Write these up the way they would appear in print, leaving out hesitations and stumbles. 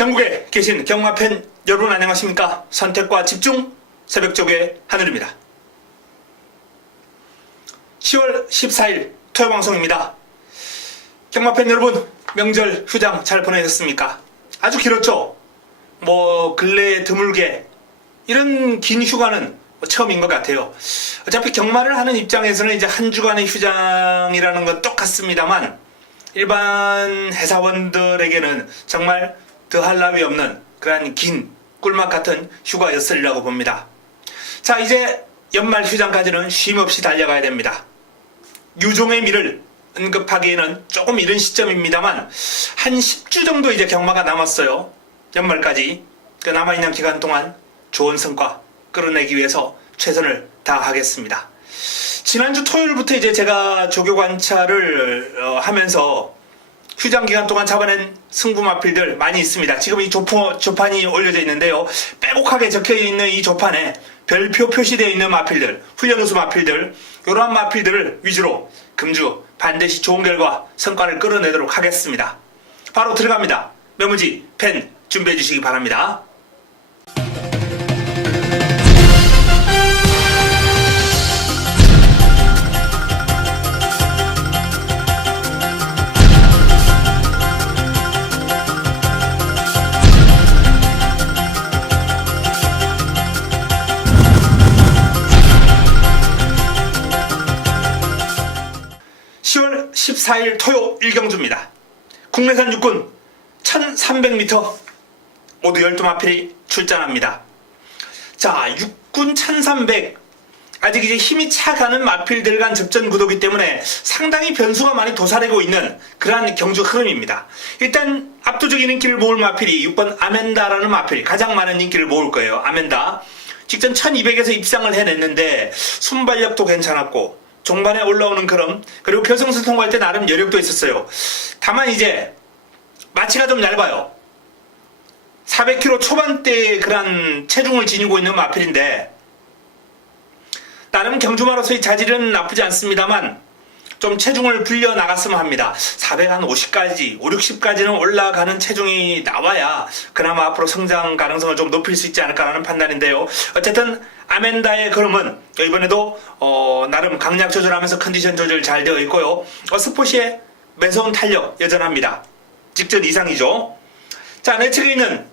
전국에 계신 경마팬 여러분 안녕하십니까? 선택과 집중 새벽쪽의 하늘입니다. 10월 14일 토요방송입니다. 경마팬 여러분 명절 휴장 잘 보내셨습니까? 아주 길었죠? 근래에 드물게 이런 긴 휴가는 처음인 것 같아요. 어차피 경마를 하는 입장에서는 이제 한 주간의 휴장이라는 건 똑같습니다만 일반 회사원들에게는 정말 더할 나위 없는 그러한 긴 꿀맛 같은 휴가였으리라고 봅니다. 자, 이제 연말 휴장까지는 쉼 없이 달려가야 됩니다. 유종의 미를 언급하기에는 조금 이른 시점입니다만 한 10주 정도 이제 경마가 남았어요. 연말까지. 그 남아있는 기간 동안 좋은 성과 끌어내기 위해서 최선을 다하겠습니다. 지난주 토요일부터 이제 제가 조교 관찰을 하면서 휴장 기간 동안 잡아낸 승부 마필들 많이 있습니다. 지금 이 조판이 올려져 있는데요. 빼곡하게 적혀있는 이 조판에 별표 표시되어 있는 마필들, 훈련우수 마필들, 이러한 마필들을 위주로 금주 반드시 좋은 결과 성과를 끌어내도록 하겠습니다. 바로 들어갑니다. 메모지, 펜 준비해 주시기 바랍니다. 10월 14일 토요 1경주입니다. 국내산 육군 1300m 모두 12마필이 출전합니다. 자, 육군 1300 아직 이제 힘이 차가는 마필들 간 접전 구도이기 때문에 상당히 변수가 많이 도사리고 있는 그러한 경주 흐름입니다. 일단 압도적인 인기를 모을 마필이 6번 아멘다라는 마필, 가장 많은 인기를 모을 거예요. 아멘다 직전 1200에서 입상을 해냈는데 순발력도 괜찮았고 종반에 올라오는 걸음, 그리고 결승선 통과할 때 나름 여력도 있었어요. 다만 이제 마치가 좀 얇아요. 400kg 초반대의 그런 체중을 지니고 있는 마필인데 나름 경주마로서의 자질은 나쁘지 않습니다만 좀 체중을 불려 나갔으면 합니다. 450까지, 5, 60까지는 올라가는 체중이 나와야 그나마 앞으로 성장 가능성을 좀 높일 수 있지 않을까라는 판단인데요. 어쨌든 아멘다의 걸음은 이번에도 나름 강약 조절하면서 컨디션 조절 잘 되어 있고요. 스포시의 매서운 탄력 여전합니다. 직전 이상이죠. 자, 내 측에 있는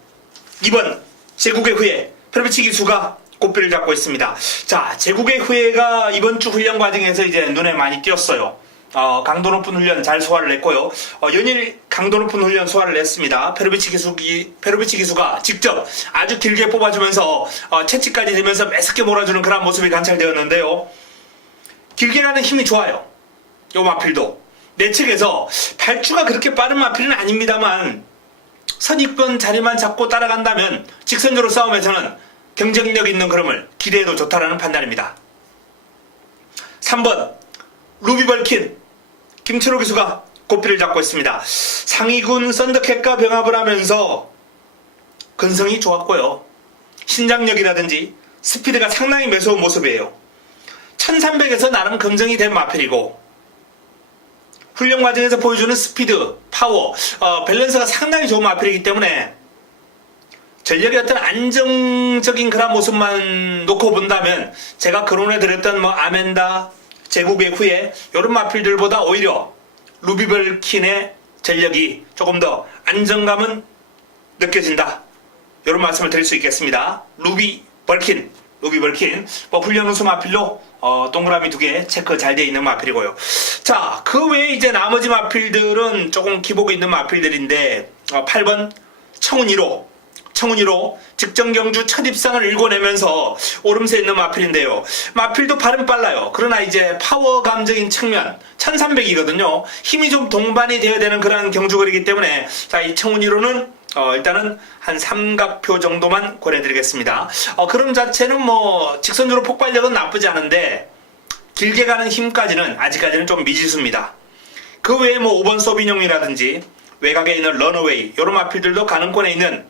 2번 제국의 후예 페르비치기 수가 꽃비를 잡고 있습니다. 자, 제국의 후예가 이번 주 훈련 과정에서 이제 눈에 많이 띄었어요. 강도 높은 훈련 잘 소화를 했고요. 연일 강도 높은 훈련 소화를 냈습니다. 페르비치 기수가 직접 아주 길게 뽑아주면서 채찍까지 되면서 매섭게 몰아주는 그런 모습이 관찰되었는데요. 길게 가는 힘이 좋아요. 요 마필도. 내 측에서 발주가 그렇게 빠른 마필은 아닙니다만 선입권 자리만 잡고 따라간다면 직선적으로 싸움에서는 경쟁력 있는 걸음을 기대해도 좋다라는 판단입니다. 3번 루비벌킨 김철호 기수가 고삐를 잡고 있습니다. 상위군 썬더캣과 병합을 하면서 근성이 좋았고요. 신장력이라든지 스피드가 상당히 매서운 모습이에요. 1300에서 나름 검증이 된 마필이고 훈련 과정에서 보여주는 스피드, 파워, 밸런스가 상당히 좋은 마필이기 때문에 전력의 어떤 안정적인 그런 모습만 놓고 본다면 제가 거론해 드렸던 아멘다, 제국의 후예 이런 마필들보다 오히려 루비벌킨의 전력이 조금 더 안정감은 느껴진다. 이런 말씀을 드릴 수 있겠습니다. 루비벌킨 훈련 우수 마필로 동그라미 2개 체크 잘 되어 있는 마필이고요. 자, 그 외에 이제 나머지 마필들은 조금 기복이 있는 마필들인데 8번 청운이로 직전 경주 첫 입상을 일궈내면서 오름세 있는 마필인데요. 마필도 발은 빨라요. 그러나 이제 파워감적인 측면 1300이거든요. 힘이 좀 동반이 되어야 되는 그런 경주거리이기 때문에 자, 이 청운이로는 일단은 한 삼각표 정도만 권해드리겠습니다. 그럼 자체는 직선적으로 폭발력은 나쁘지 않은데 길게 가는 힘까지는 아직까지는 좀 미지수입니다. 그 외에 5번 소비뇽이라든지 외곽에 있는 런어웨이 이런 마필들도 가능권에 있는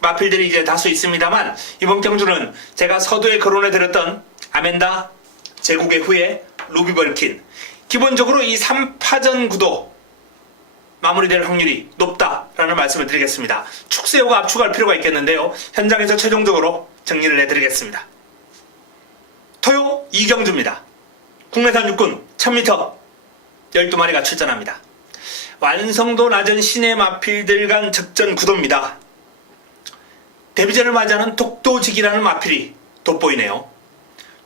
마필들이 이제 다수 있습니다만 이번 경주는 제가 서두에 거론해드렸던 아멘다, 제국의 후예, 루비벌킨 기본적으로 이 3파전 구도 마무리될 확률이 높다라는 말씀을 드리겠습니다. 축세호가 압축할 필요가 있겠는데요. 현장에서 최종적으로 정리를 해드리겠습니다. 토요 이경주입니다. 국내산 육군 1000m 12마리가 출전합니다. 완성도 낮은 시내 마필들 간 적전 구도입니다. 데뷔전을 맞이하는 독도직이라는 마필이 돋보이네요.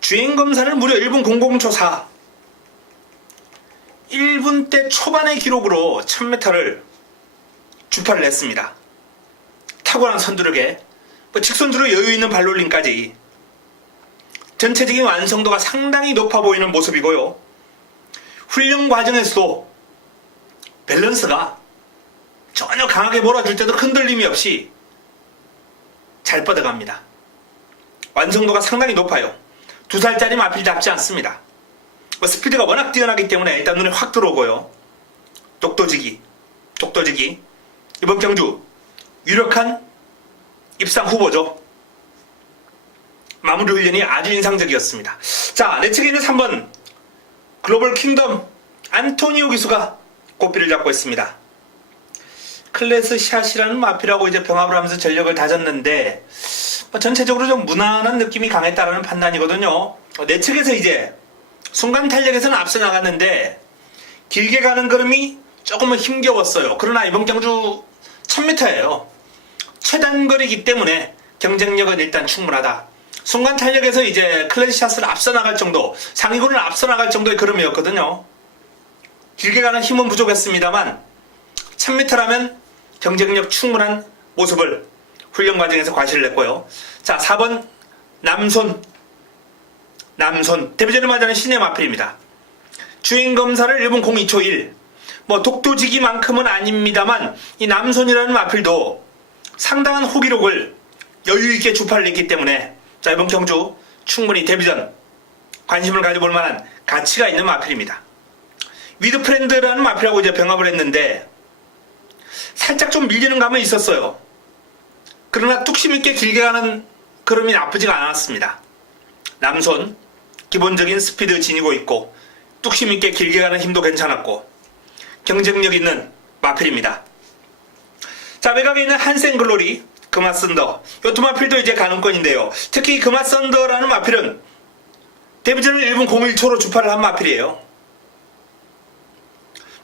주행검사를 무려 1분 00초4 1분대 초반의 기록으로 1000m를 주파를 했습니다. 탁월한 선두력에 직선주로 여유있는 발놀림까지 전체적인 완성도가 상당히 높아 보이는 모습이고요. 훈련 과정에서도 밸런스가 전혀 강하게 몰아줄 때도 흔들림이 없이 잘 뻗어갑니다. 완성도가 상당히 높아요. 2살짜리 마필 잡지 않습니다. 스피드가 워낙 뛰어나기 때문에 일단 눈에 확 들어오고요. 독도지기 이번 경주 유력한 입상 후보죠. 마무리 훈련이 아주 인상적이었습니다. 자, 내 측에 있는 3번 글로벌 킹덤 안토니오 기수가 꽃비를 잡고 있습니다. 클래스 샷이라는 마필하고 이제 병합을 하면서 전력을 다졌는데 전체적으로 좀 무난한 느낌이 강했다라는 판단이거든요. 내 측에서 이제 순간 탄력에서는 앞서 나갔는데 길게 가는 걸음이 조금은 힘겨웠어요. 그러나 이번 경주 1000m예요. 최단거리이기 때문에 경쟁력은 일단 충분하다. 순간 탄력에서 이제 클래스샷을 앞서 나갈 정도, 상위군을 앞서 나갈 정도의 걸음이었거든요. 길게 가는 힘은 부족했습니다만 1000m라면 경쟁력 충분한 모습을 훈련 과정에서 과시를 했고요. 자, 4번 남손 데뷔전을 맞이하는 신의 마필입니다. 주행검사를 1분 02초 1 독도지기만큼은 아닙니다만 이 남손이라는 마필도 상당한 호기록을 여유있게 주파를 했기 때문에 자, 이번 경주 충분히 데뷔전 관심을 가져볼 만한 가치가 있는 마필입니다. 위드프렌드라는 마필하고 이제 병합을 했는데 살짝 좀 밀리는 감은 있었어요. 그러나 뚝심있게 길게 가는 걸음이 나쁘지가 않았습니다. 남손 기본적인 스피드 지니고 있고 뚝심있게 길게 가는 힘도 괜찮았고 경쟁력 있는 마필입니다. 자, 외곽에 있는 한센글로리 금화썬더 이 두 마필도 이제 가능권인데요. 특히 금화썬더라는 마필은 데뷔전을 1분 01초로 주파를 한 마필이에요.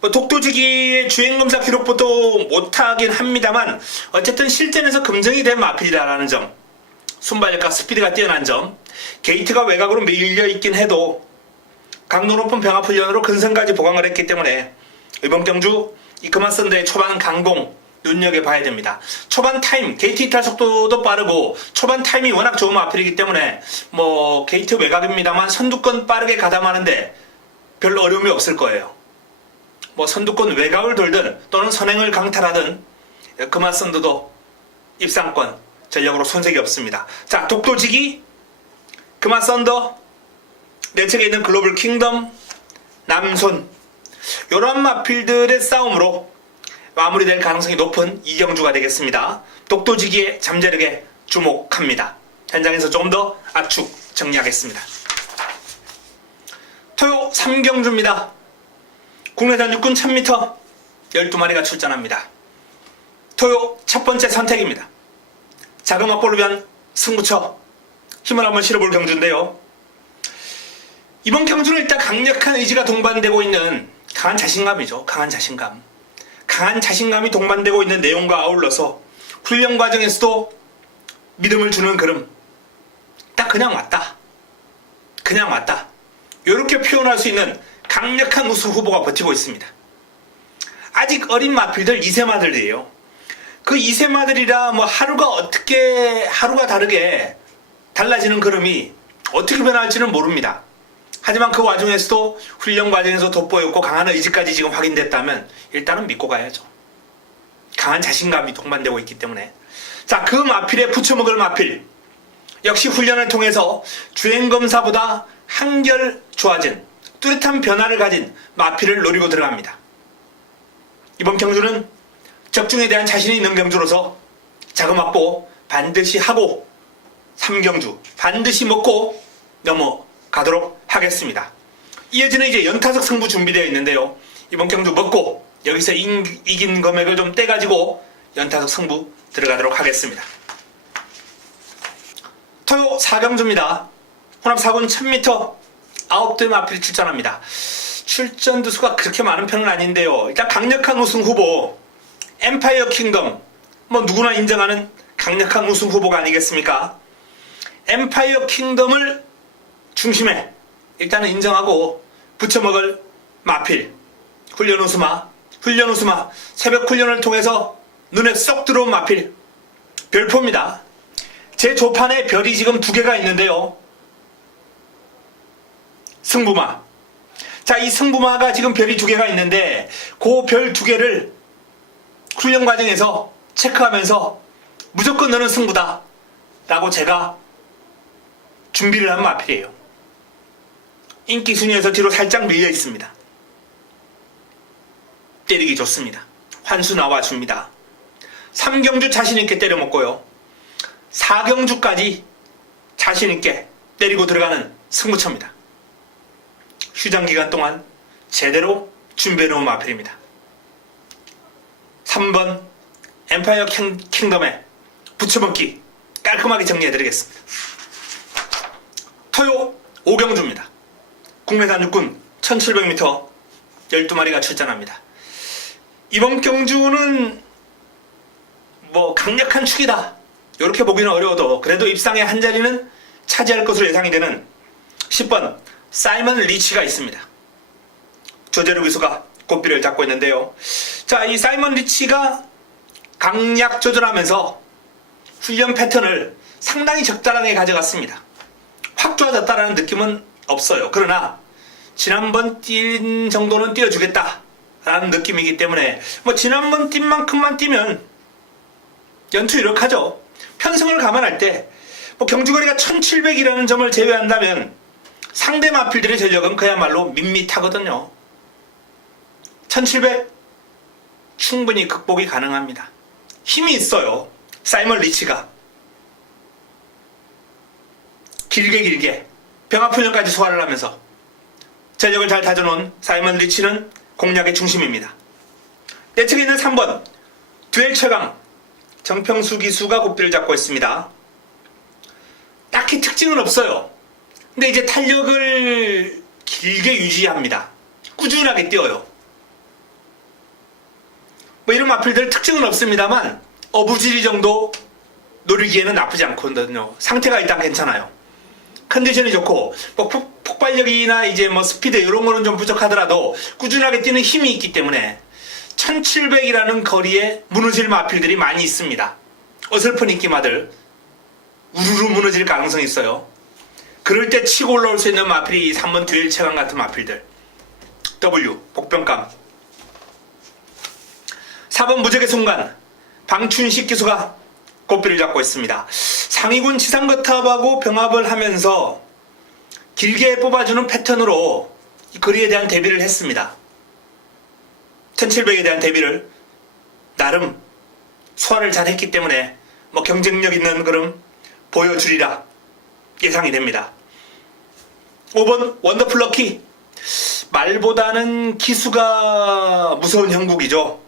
독도지기의 주행검사 기록부터 못하긴 합니다만 어쨌든 실전에서 검증이 된 마필이다라는 점, 순발력과 스피드가 뛰어난 점, 게이트가 외곽으로 밀려있긴 해도 강도 높은 병합훈련으로 근성까지 보강을 했기 때문에 이번 경주 이 금화썬더의 초반 강공 눈여겨봐야 됩니다. 초반 타임, 게이트 이탈 속도도 빠르고 초반 타임이 워낙 좋은 마필이기 때문에 게이트 외곽입니다만 선두권 빠르게 가담하는데 별로 어려움이 없을 거예요. 선두권 외곽을 돌든 또는 선행을 강탈하든 금화썬더도 입상권 전력으로 손색이 없습니다. 자, 독도지기 금화썬더 내 측에 있는 글로벌 킹덤 남손 이런 마필들의 싸움으로 마무리될 가능성이 높은 이경주가 되겠습니다. 독도지기의 잠재력에 주목합니다. 현장에서 조금 더 압축 정리하겠습니다. 토요 3경주입니다. 국내산 육군 1000m 12마리가 출전합니다. 토요 첫 번째 선택입니다. 작은 막볼로 위한 승부처 힘을 한번 실어볼 경주인데요. 이번 경주는 일단 강력한 의지가 동반되고 있는 강한 자신감이죠. 강한 자신감이 동반되고 있는 내용과 아울러서 훈련 과정에서도 믿음을 주는 걸음. 딱 그냥 왔다. 이렇게 표현할 수 있는 강력한 우수 후보가 버티고 있습니다. 아직 어린 마필들 2세마들이에요. 그 2세마들이라 하루가 다르게 달라지는 걸음이 어떻게 변할지는 모릅니다. 하지만 그 와중에서도 훈련 과정에서 돋보였고 강한 의지까지 지금 확인됐다면 일단은 믿고 가야죠. 강한 자신감이 동반되고 있기 때문에. 자, 그 마필에 부쳐먹을 마필. 역시 훈련을 통해서 주행검사보다 한결 좋아진 뚜렷한 변화를 가진 마필을 노리고 들어갑니다. 이번 경주는 적중에 대한 자신이 있는 경주로서 자금 확보 반드시 하고 3경주 반드시 먹고 넘어가도록 하겠습니다. 이어지는 이제 연타석 승부 준비되어 있는데요. 이번 경주 먹고 여기서 이긴 금액을 좀 떼가지고 연타석 승부 들어가도록 하겠습니다. 토요 4경주입니다. 혼합 4군 1000m 9대 마필이 출전합니다. 출전 두수가 그렇게 많은 편은 아닌데요. 일단 강력한 우승 후보 엠파이어 킹덤, 뭐 누구나 인정하는 강력한 우승 후보가 아니겠습니까? 엠파이어 킹덤을 중심에 일단은 인정하고 붙여먹을 마필 훈련 우스마 새벽 훈련을 통해서 눈에 쏙 들어온 마필 별표입니다. 제 조판에 별이 지금 2개가 있는데요. 승부마. 자, 이 승부마가 지금 별이 2개가 있는데 그 별 2개를 훈련 과정에서 체크하면서 무조건 너는 승부다 라고 제가 준비를 한 마필이에요. 인기 순위에서 뒤로 살짝 밀려 있습니다. 때리기 좋습니다. 환수 나와줍니다. 3경주 자신있게 때려먹고요. 4경주까지 자신있게 때리고 들어가는 승부처입니다. 휴장기간 동안 제대로 준비해놓은 마필입니다. 3번 엠파이어 킹덤에 붙여먹기 깔끔하게 정리해드리겠습니다. 토요 5경주입니다. 국내산 육군 1700m 12마리가 출전합니다. 이번 경주는 뭐 강력한 축이다 이렇게 보기는 어려워도 그래도 입상의 한 자리는 차지할 것으로 예상이 되는 10번 사이먼 리치가 있습니다. 조재루 기수가 꽃비를 잡고 있는데요. 자, 이 사이먼 리치가 강약 조절하면서 훈련 패턴을 상당히 적절하게 가져갔습니다. 확 좋아졌다라는 느낌은 없어요. 그러나 지난번 뛴 정도는 뛰어주겠다라는 느낌이기 때문에 뭐 지난번 뛴 만큼만 뛰면 연투 유력하죠. 편승을 감안할 때 뭐 경주거리가 1700이라는 점을 제외한다면 상대 마필들의 전력은 그야말로 밋밋하거든요. 1700 충분히 극복이 가능합니다. 힘이 있어요. 사이먼 리치가 길게 병합훈련까지 소화를 하면서 전력을 잘 다져놓은 사이먼 리치는 공략의 중심입니다. 내 측에 있는 3번 듀엘 최강 정평수 기수가 고삐를 잡고 있습니다. 딱히 특징은 없어요. 근데 이제 탄력을 길게 유지합니다. 꾸준하게 뛰어요. 뭐 이런 마필들 특징은 없습니다만 어부지리 정도 노리기에는 나쁘지 않거든요. 상태가 일단 괜찮아요. 컨디션이 좋고 뭐 폭발력이나 이제 뭐 스피드 이런 거는 좀 부족하더라도 꾸준하게 뛰는 힘이 있기 때문에 1700이라는 거리에 무너질 마필들이 많이 있습니다. 어설픈 인기마들 우르르 무너질 가능성이 있어요. 그럴 때 치고 올라올 수 있는 마필이 3번 듀엘 체감 같은 마필들. W 복병감. 4번 무적의 순간 방춘식 기수가 꽃비를 잡고 있습니다. 상위군 지상거탑하고 병합을 하면서 길게 뽑아주는 패턴으로 이 거리에 대한 대비를 했습니다. 1700에 대한 대비를 나름 소화를 잘 했기 때문에 뭐 경쟁력 있는 그럼 보여주리라 예상이 됩니다. 5번 원더풀 럭키. 말보다는 기수가 무서운 형국이죠.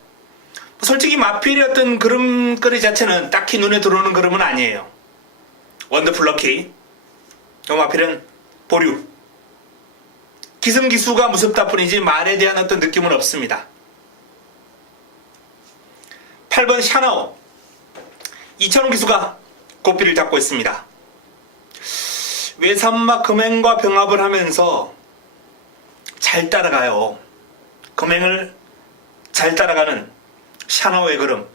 솔직히 마필의 어떤 그림거리 자체는 딱히 눈에 들어오는 그림은 아니에요. 원더풀 럭키. 이 마필은 보류. 기승기수가 무섭다 뿐이지 말에 대한 어떤 느낌은 없습니다. 8번 샤나오. 이천호 기수가 고삐를 잡고 있습니다. 외산마 금행과 병합을 하면서 잘 따라가요. 금행을 잘 따라가는 샤나오의 걸음.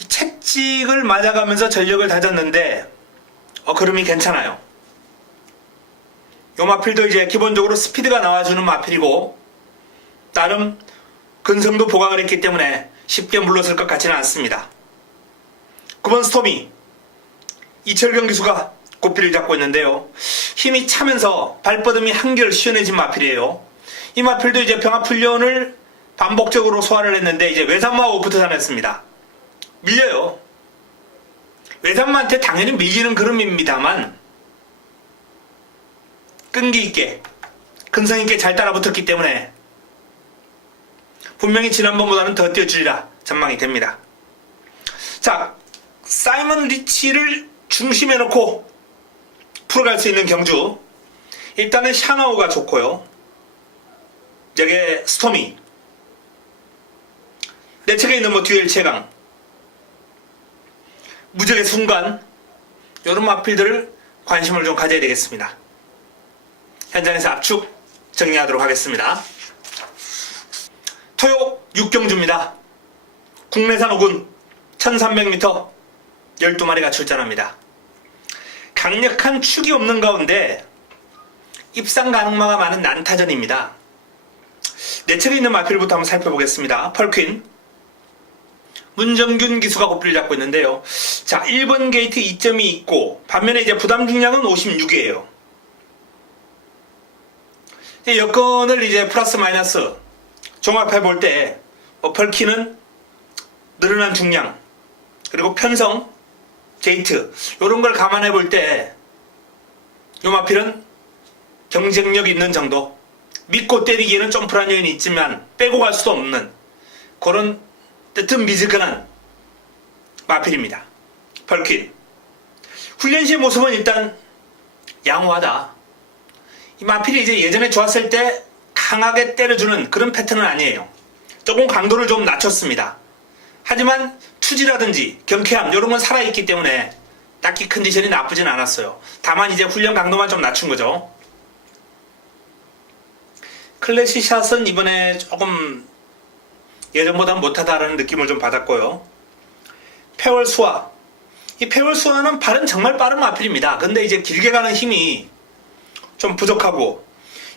이 채찍을 맞아가면서 전력을 다졌는데 걸음이 괜찮아요. 요 마필도 이제 기본적으로 스피드가 나와주는 마필이고 나름 근성도 보강을 했기 때문에 쉽게 물러설 것 같지는 않습니다. 9번 스토미. 이철경 기수가 고삐를 잡고 있는데요. 힘이 차면서 발버둥이 한결 시원해진 마필이에요. 이 마필도 이제 병합훈련을 반복적으로 소화를 했는데 이제 외산마하고 붙어 다녔습니다. 밀려요. 외산마한테 당연히 밀리는 그름입니다만 끈기 있게 근성 있게 잘 따라붙었기 때문에 분명히 지난번보다는 더 뛰어주리라 전망이 됩니다. 자, 사이먼 리치를 중심에 놓고 풀어갈 수 있는 경주. 일단은 샤나우가 좋고요. 여기에 스토미, 내 책에 있는 뭐 듀엘 최강, 무적의 순간, 이런 마필들을 관심을 좀 가져야 되겠습니다. 현장에서 압축 정리하도록 하겠습니다. 토요 6경주입니다. 국내산 5군 1300m 12마리가 출전합니다. 강력한 축이 없는 가운데 입상 가능마가 많은 난타전입니다. 내측에 있는 마필부터 한번 살펴보겠습니다. 펄퀸, 문정균 기수가 고삐를 잡고 있는데요. 자, 1번 게이트 2점이 있고 반면에 이제 부담 중량은 56이에요. 여건을 이제 플러스 마이너스 종합해 볼 때 펄킨은 늘어난 중량 그리고 편성 게이트 이런 걸 감안해 볼 때 요 마필은 경쟁력 있는 정도, 믿고 때리기에는 좀 불안 요인이 있지만 빼고 갈 수도 없는 그런 뜨뜻미지근한 마필입니다. 펄킨. 훈련 시의 모습은 일단 양호하다. 이 마필이 이제 예전에 좋았을 때 강하게 때려주는 그런 패턴은 아니에요. 조금 강도를 좀 낮췄습니다. 하지만 투지라든지 경쾌함 이런 건 살아있기 때문에 딱히 컨디션이 나쁘진 않았어요. 다만 이제 훈련 강도만 좀 낮춘 거죠. 클래시샷은 이번에 조금 예전보다는 못하다라는 느낌을 좀 받았고요. 페월수아. 이 페월수아는 발은 정말 빠른 마필입니다. 근데 이제 길게 가는 힘이 좀 부족하고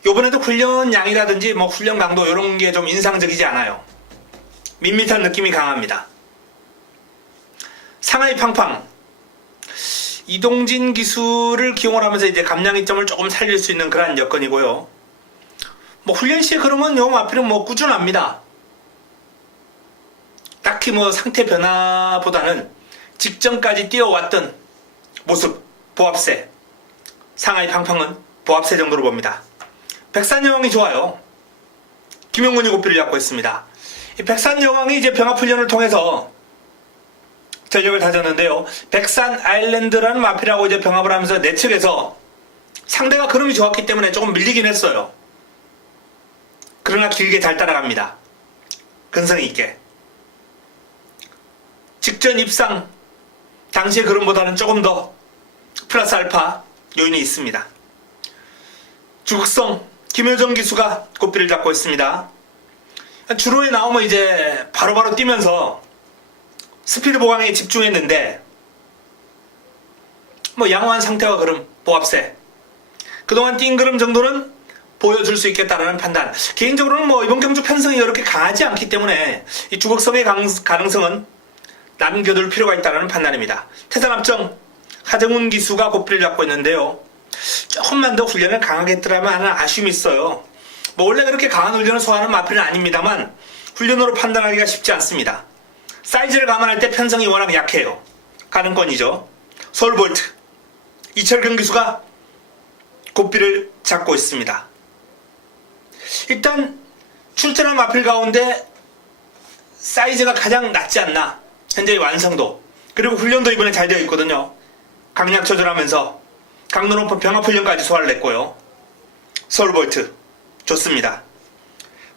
요번에도 훈련 양이라든지 뭐 훈련 강도 이런 게 좀 인상적이지 않아요. 밋밋한 느낌이 강합니다. 상하이 팡팡. 이동진 기술을 기용을 하면서 이제 감량이점을 조금 살릴 수 있는 그런 여건이고요. 뭐 훈련 시에 그러면 요 마필은 뭐 꾸준합니다. 딱히 뭐 상태 변화보다는 직전까지 뛰어왔던 모습, 보합세. 상하이 팡팡은 보합세 정도로 봅니다. 백산여왕이 좋아요. 김영문이 고삐를 잡고 있습니다. 이 백산여왕이 이제 병합훈련을 통해서 전력을 다졌는데요. 백산 아일랜드라는 마필하고 이제 병합을 하면서 내측에서 상대가 그름이 좋았기 때문에 조금 밀리긴 했어요. 그러나 길게 잘 따라갑니다. 근성이 있게. 직전 입상 당시의 그름보다는 조금 더 플러스 알파 요인이 있습니다. 주극성 김효정 기수가 고삐를 잡고 있습니다. 주로에 나오면 이제 바로바로 뛰면서 스피드 보강에 집중했는데 뭐 양호한 상태와 그름, 보합세 그동안 뛴 그름 정도는 보여줄 수 있겠다라는 판단. 개인적으로는 뭐 이번 경주 편성이 이렇게 강하지 않기 때문에 이 주극성의 가능성은 남겨둘 필요가 있다는 판단입니다. 태산합정 하정훈 기수가 고삐를 잡고 있는데요. 조금만 더 훈련을 강하게 했더라면 하는 아쉬움이 있어요. 뭐 원래 그렇게 강한 훈련을 소화하는 마필은 아닙니다만 훈련으로 판단하기가 쉽지 않습니다. 사이즈를 감안할 때 편성이 워낙 약해요. 가능권이죠. 서울볼트 이철경 기수가 고삐를 잡고 있습니다. 일단 출전한 마필 가운데 사이즈가 가장 낮지 않나. 현재의 완성도 그리고 훈련도 이번에 잘 되어 있거든요. 강약 조절하면서 강도 높은 병합훈련까지 소화를 냈고요. 서울볼트 좋습니다.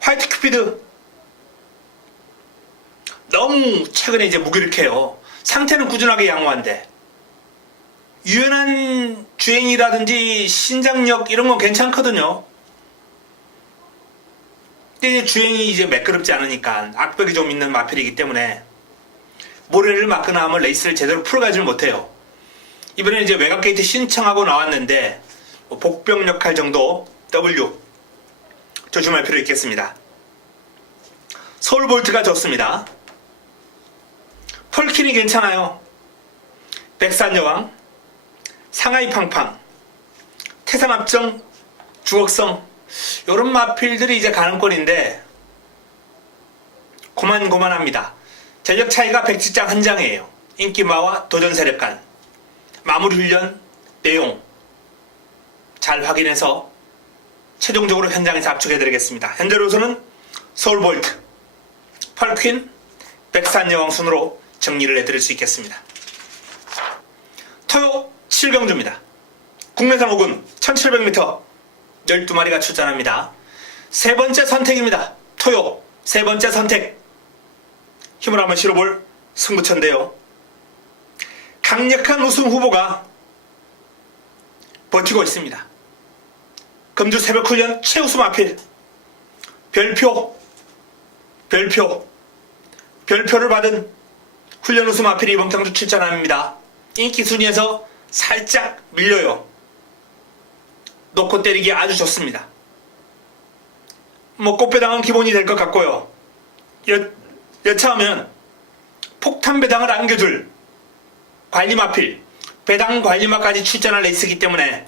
화이트 큐피드 너무 최근에 이제 무기력해요. 상태는 꾸준하게 양호한데 유연한 주행이라든지 신장력 이런 건 괜찮거든요. 근데 주행이 이제 매끄럽지 않으니까 악벽이 좀 있는 마필이기 때문에 모래를 맞거나 하면 레이스를 제대로 풀어가지를 못해요. 이번에 이제 외곽 게이트 신청하고 나왔는데 뭐 복병 역할 정도 W 조심할 필요 있겠습니다. 서울볼트가 좋습니다. 펄킨이 괜찮아요. 백산여왕, 상하이 팡팡, 태산합정, 주걱성 이런 마필들이 이제 가능권인데 고만고만합니다. 전력 차이가 백지장 한 장이에요. 인기마와 도전 세력간 마무리 훈련 내용 잘 확인해서 최종적으로 현장에서 압축해드리겠습니다. 현재로서는 서울볼트 8퀸 백산여왕 순으로 정리를 해드릴 수 있겠습니다. 토요 7경주입니다. 국내산 5군 1700m 12마리가 출전합니다. 세 번째 선택입니다. 토요 세 번째 선택. 힘을 한번 실어볼 승부처인데요. 강력한 우승 후보가 버티고 있습니다. 금주 새벽 훈련 최우수 마필 별표를 받은 훈련 우수 마필이 이번 경주 출전합니다. 인기 순위에서 살짝 밀려요. 놓고 때리기 아주 좋습니다. 꽃배당은 기본이 될 것 같고요. 여차하면 폭탄 배당을 안겨줄 관리마필, 배당 관리마까지 출전할 레이스이기 때문에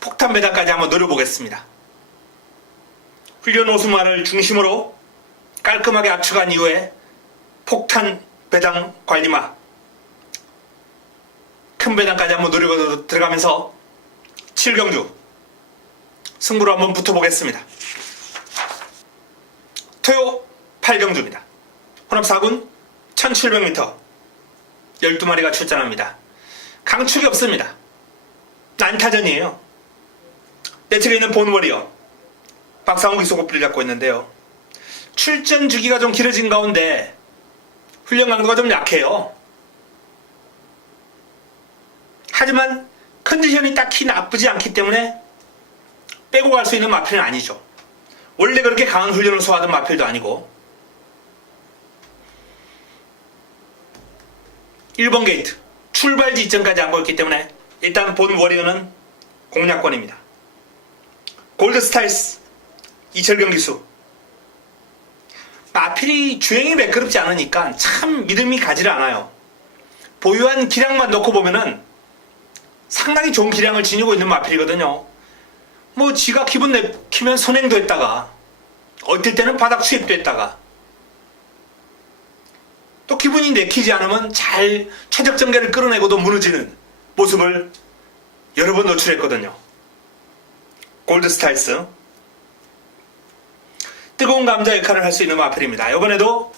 폭탄 배당까지 한번 노려보겠습니다. 훈련 오수마를 중심으로 깔끔하게 압축한 이후에 폭탄 배당 관리마, 큰 배당까지 한번 노리고 들어가면서 7경주 승부로 한번 붙어보겠습니다. 토요 8경주입니다. 혼합 4군 1700m 12마리가 출전합니다. 강축이 없습니다. 난타전이에요. 내 측에 있는 본워리어 박상욱이 소고삐를 잡고 있는데요. 출전 주기가 좀 길어진 가운데 훈련 강도가 좀 약해요. 하지만 컨디션이 딱히 나쁘지 않기 때문에 빼고 갈 수 있는 마필은 아니죠. 원래 그렇게 강한 훈련을 소화하던 마필도 아니고. 1번 게이트 출발 지점까지 안 보였기 때문에 일단 본 워리어는 공략권입니다. 골드스타일스 이철경 기수. 마필이 주행이 매끄럽지 않으니까 참 믿음이 가지를 않아요. 보유한 기량만 놓고 보면은 상당히 좋은 기량을 지니고 있는 마필이거든요. 지가 기분 내키면 선행도 했다가 어떨 때는 바닥 수입도 했다가 또 기분이 내키지 않으면 잘 최적전개를 끌어내고도 무너지는 모습을 여러 번 노출했거든요. 골드스타일스 뜨거운 감자 역할을 할 수 있는 마필입니다. 이번에도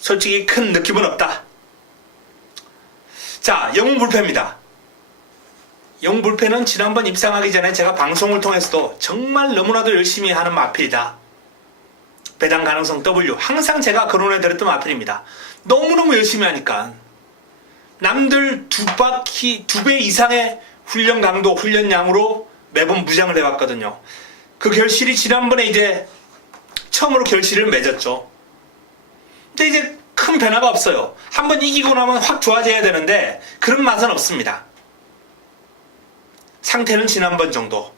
솔직히 큰 느낌은 없다. 자, 영웅불패입니다. 영웅불패는 지난번 입상하기 전에 제가 방송을 통해서도 정말 너무나도 열심히 하는 마필이다. 배당 가능성 W 항상 제가 거론해드렸던 마필입니다. 너무너무 열심히 하니까 남들 두 배 이상의 훈련 강도, 훈련량으로 매번 무장을 해왔거든요. 그 결실이 지난번에 이제 처음으로 결실을 맺었죠. 근데 이제 큰 변화가 없어요. 한번 이기고 나면 확 좋아져야 되는데 그런 맛은 없습니다. 상태는 지난번 정도.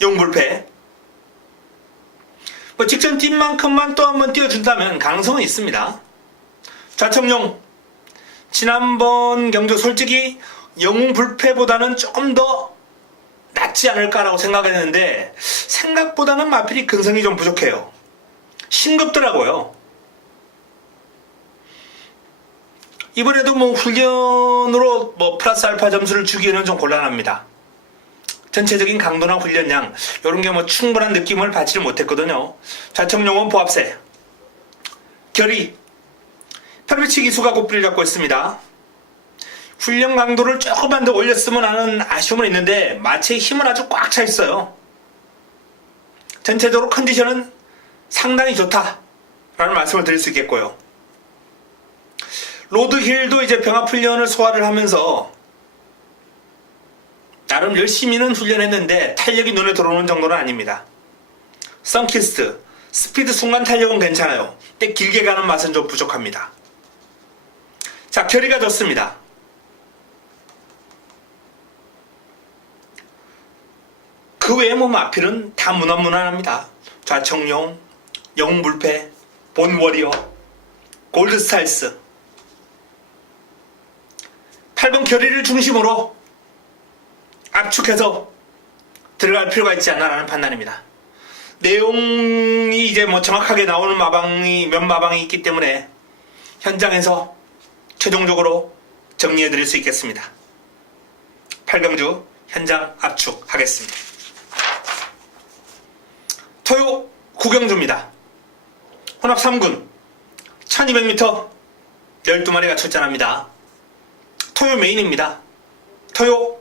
영웅불패 직전 뛴 만큼만 또 한번 뛰어준다면 가능성은 있습니다. 좌청룡 지난번 경주 솔직히 영웅불패보다는 조금 더 낫지 않을까라고 생각했는데 생각보다는 마필이 근성이 좀 부족해요. 싱겁더라고요. 이번에도 훈련으로 플러스 알파 점수를 주기에는 좀 곤란합니다. 전체적인 강도나 훈련량 이런 게 충분한 느낌을 받지를 못했거든요. 좌청룡은 보합세 결의 페르비치 기수가 고삐를 잡고 있습니다. 훈련 강도를 조금만 더 올렸으면 하는 아쉬움은 있는데 마체의 힘은 아주 꽉 차 있어요. 전체적으로 컨디션은 상당히 좋다라는 말씀을 드릴 수 있겠고요. 로드힐도 이제 병합훈련을 소화를 하면서 나름 열심히는 훈련했는데 탄력이 눈에 들어오는 정도는 아닙니다. 썬키스트 스피드 순간 탄력은 괜찮아요. 근데 길게 가는 맛은 좀 부족합니다. 자, 결의가 좋습니다. 그 외에 마필은 다 무난무난합니다. 좌청룡, 영웅불패, 본워리어, 골드스타일스 8번 결의를 중심으로 압축해서 들어갈 필요가 있지 않나라는 판단입니다. 내용이 이제 정확하게 나오는 몇 마방이 있기 때문에 현장에서 최종적으로 정리해 드릴 수 있겠습니다. 8경주 현장 압축하겠습니다. 토요 구경주입니다. 혼합 3군 1200m 12마리가 출전합니다. 토요 메인입니다. 토요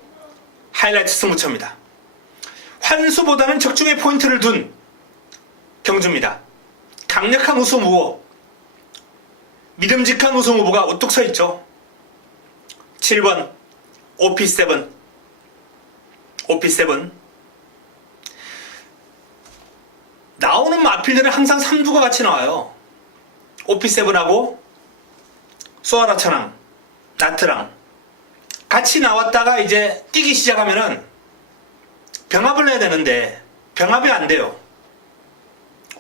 하이라이트 승부처입니다. 환수보다는 적중에 포인트를 둔 경주입니다. 강력한 우승 후보, 믿음직한 우승 후보가 우뚝 서 있죠. 7번 OP7 나오는 마필들은 항상 3두가 같이 나와요. OP7하고 소아라 천왕, 나트랑 같이 나왔다가 이제 뛰기 시작하면은 병합을 해야 되는데 병합이 안 돼요.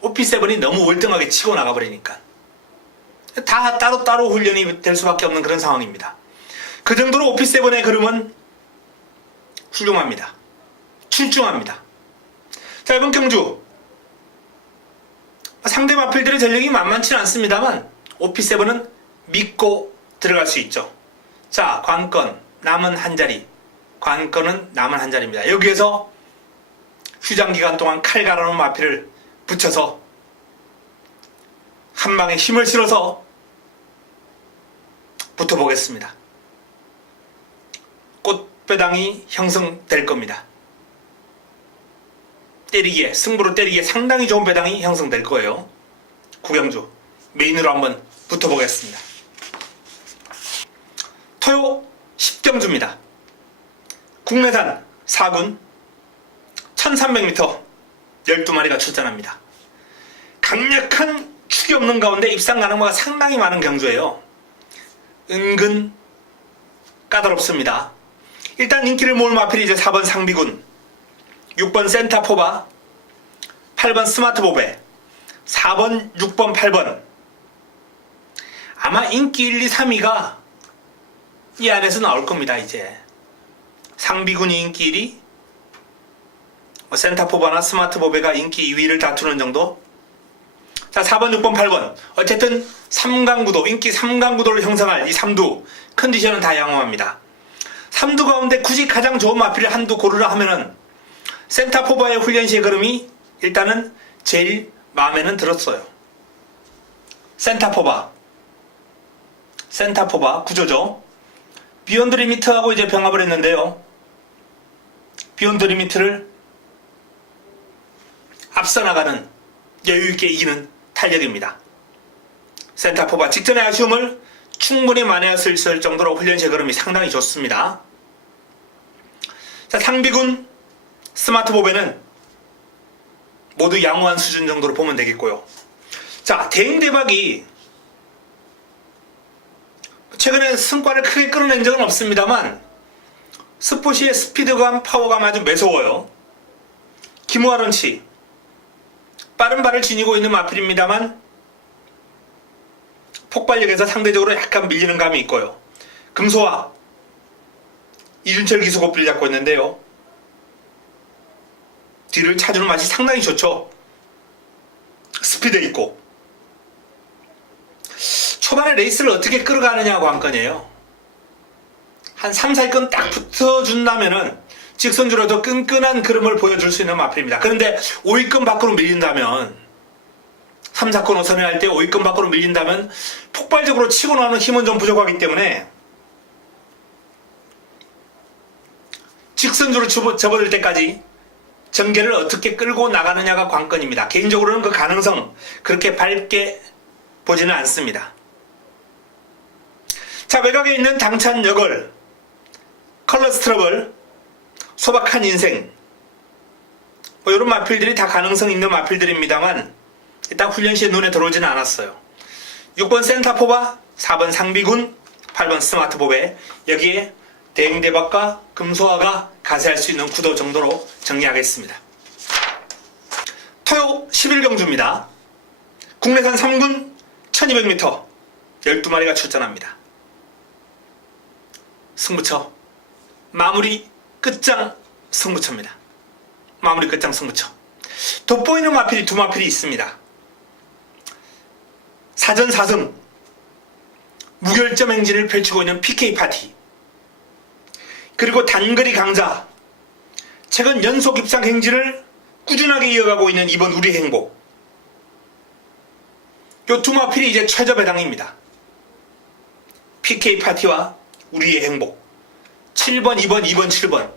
OP7이 너무 월등하게 치고 나가버리니까 다 따로따로 훈련이 될 수밖에 없는 그런 상황입니다. 그 정도로 OP7의 그림은 훌륭합니다. 출중합니다. 자, 이번 경주 상대 마필들의 전력이 만만치는 않습니다만 OP7은 믿고 들어갈 수 있죠. 자, 관건 남은 한 자리, 관건은 남은 한 자리입니다. 여기에서 휴장 기간 동안 칼 갈아놓은 마필을 붙여서 한 방에 힘을 실어서 붙어보겠습니다. 꽃배당이 형성될 겁니다. 승부로 때리기에 상당히 좋은 배당이 형성될 거예요. 구경주 메인으로 한번 붙어보겠습니다. 토요 10경주입니다. 국내산 4군 1300m 12마리가 출전합니다. 강력한 축이 없는 가운데 입상 가능마가 상당히 많은 경주예요. 은근 까다롭습니다. 일단 인기를 모을 마필이 이제 4번 상비군, 6번 센타포바, 8번 스마트보베, 4번, 6번, 8번. 아마 인기 1, 2, 3위가 이 안에서 나올 겁니다. 이제 상비군이 인기 1위, 센타포바나 스마트보베가 인기 2위를 다투는 정도. 자, 4번, 6번, 8번. 어쨌든 3강구도, 인기 3강구도를 형성할 이 3두 컨디션은 다 양호합니다. 3두 가운데 굳이 가장 좋은 마필을 한두 고르라 하면은 센타포바의 훈련 시의 걸음이 일단은 제일 마음에는 들었어요. 센타포바 구조죠. 비욘드 리미트하고 이제 병합을 했는데요. 비욘드 리미트를 앞서 나가는 여유있게 이기는 탄력입니다. 센타포바 직전의 아쉬움을 충분히 만회할 수 있을 정도로 훈련시의 걸음이 상당히 좋습니다. 자, 상비군 스마트보베는 모두 양호한 수준 정도로 보면 되겠고요. 자, 대행대박이 최근에 승과를 크게 끌어낸 적은 없습니다만 스포시의 스피드감, 파워감 아주 매서워요. 김우아런치 빠른 발을 지니고 있는 마필입니다만 폭발력에서 상대적으로 약간 밀리는 감이 있고요. 금소와 이준철 기수 고삐를 잡고 있는데요. 뒤를 차주는 맛이 상당히 좋죠. 스피드 있고. 초반에 레이스를 어떻게 끌어가느냐가 관건이에요. 한 3, 4위권 딱 붙어준다면은 직선주로도 끈끈한 그림을 보여줄 수 있는 마필입니다. 그런데 5위권 밖으로 밀린다면 3, 4권 5선을 할 때 5위권 밖으로 밀린다면 폭발적으로 치고 나오는 힘은 좀 부족하기 때문에 직선주로 접어들 때까지 전개를 어떻게 끌고 나가느냐가 관건입니다. 개인적으로는 그 가능성 그렇게 밝게 보지는 않습니다. 자, 외곽에 있는 당찬 여걸, 컬러스 트러블, 소박한 인생, 이런 마필들이 다 가능성 있는 마필들입니다만 일단 훈련시에 눈에 들어오지는 않았어요. 6번 센타포바, 4번 상비군, 8번 스마트보베, 여기에 대행대박과 금소아가 가세할 수 있는 구도 정도로 정리하겠습니다. 토요 11경주입니다. 국내산 3군 1200m 12마리가 출전합니다. 승부처 마무리 끝장 승부처입니다. 마무리 끝장 승부처. 돋보이는 마필이 두 마필이 있습니다. 사전 4승 무결점 행진을 펼치고 있는 PK파티, 그리고 단거리 강자, 최근 연속 입상 행진을 꾸준하게 이어가고 있는 이번 우리 행복, 요 두 마필이 이제 최저 배당입니다. PK 파티와 우리의 행복. 7번, 2번, 2번, 7번.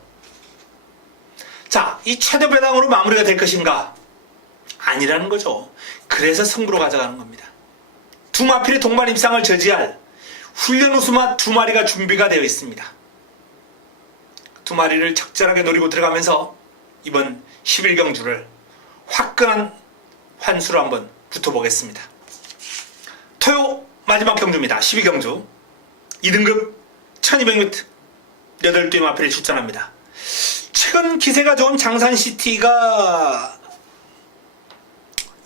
자, 이 최저 배당으로 마무리가 될 것인가? 아니라는 거죠. 그래서 승부로 가져가는 겁니다. 두 마필의 동반 입상을 저지할 훈련 우수마 두 마리가 준비가 되어 있습니다. 두 마리를 적절하게 노리고 들어가면서 이번 11경주를 화끈한 환수로 한번 붙어보겠습니다. 토요 마지막 경주입니다. 12경주 2등급 1200m 8개 마필이 출전합니다. 최근 기세가 좋은 장산시티가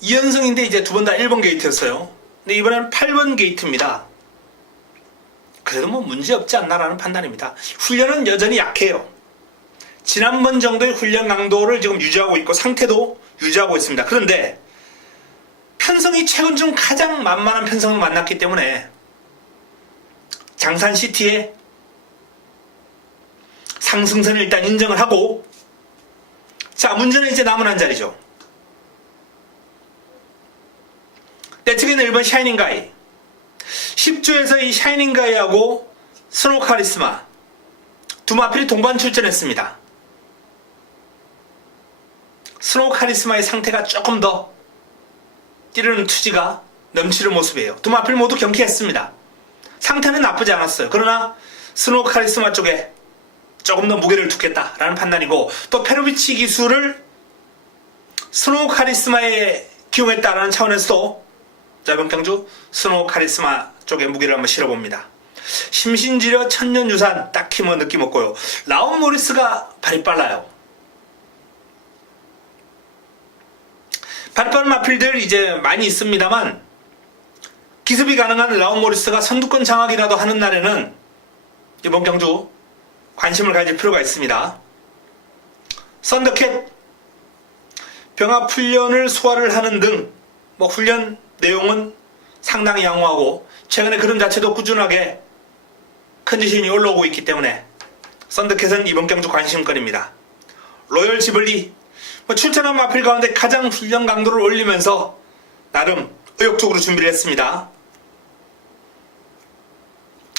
2연승인데 이제 두 번 다 1번 게이트였어요. 근데 이번에는 8번 게이트입니다. 그래도 뭐 문제없지 않나라는 판단입니다. 훈련은 여전히 약해요. 지난번 정도의 훈련 강도를 지금 유지하고 있고 상태도 유지하고 있습니다. 그런데 편성이 최근 중 가장 만만한 편성을 만났기 때문에 장산시티의 상승선을 일단 인정을 하고, 자, 문제는 이제 남은 한 자리죠. 내측에는 1번 샤이닝가이. 10주에서 이 샤이닝가이하고 스노우 카리스마 두 마필이 동반 출전했습니다. 스노우 카리스마의 상태가 조금 더 뛰르는 투지가 넘치는 모습이에요. 두 마필 모두 경기했습니다. 상태는 나쁘지 않았어요. 그러나 스노우 카리스마 쪽에 조금 더 무게를 두겠다라는 판단이고, 또 페로비치 기술을 스노우 카리스마에 기용했다라는 차원에서도 이번 경주 스노우 카리스마 쪽에 무게를 한번 실어봅니다. 심신지려 천년유산 딱히 뭐 느낌 없고요. 라온 모리스가 발이 빨라요. 발이 빠른 마필들 이제 많이 있습니다만, 기습이 가능한 라온 모리스가 선두권 장악이라도 하는 날에는 이번 경주 관심을 가질 필요가 있습니다. 썬더캣 병합 훈련을 소화를 하는 등 뭐 훈련 내용은 상당히 양호하고 최근에 그런 자체도 꾸준하게 컨디션이 올라오고 있기 때문에 썬더캣은 이번 경주 관심거리입니다. 로열 지블리 출전한 마필 가운데 가장 훈련 강도를 올리면서 나름 의욕적으로 준비를 했습니다.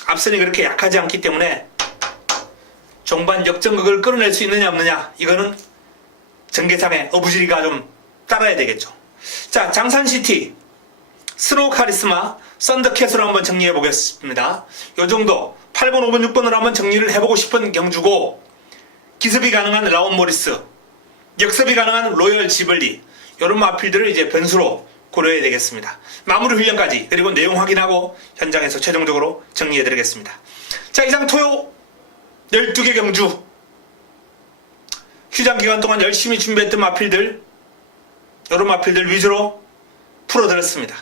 앞선이 그렇게 약하지 않기 때문에 종반 역전극을 끌어낼 수 있느냐 없느냐, 이거는 전개상의 어부지리가 좀 따라야 되겠죠. 자, 장산시티 스노우 카리스마 썬더캣으로 한번 정리해 보겠습니다. 요 정도 8번, 5번, 6번으로 한번 정리를 해보고 싶은 경주고, 기습이 가능한 라온 모리스, 역습이 가능한 로열 지블리, 이런 마필들을 이제 변수로 고려해야 되겠습니다. 마무리 훈련까지, 그리고 내용 확인하고 현장에서 최종적으로 정리해 드리겠습니다. 자, 이상 토요 12개 경주, 휴장 기간 동안 열심히 준비했던 마필들, 이런 마필들 위주로 풀어드렸습니다.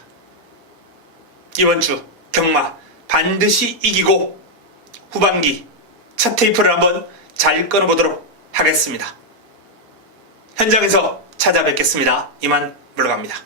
이번 주 경마 반드시 이기고 후반기 첫 테이프를 한번 잘 끊어보도록 하겠습니다. 현장에서 찾아뵙겠습니다. 이만 물러갑니다.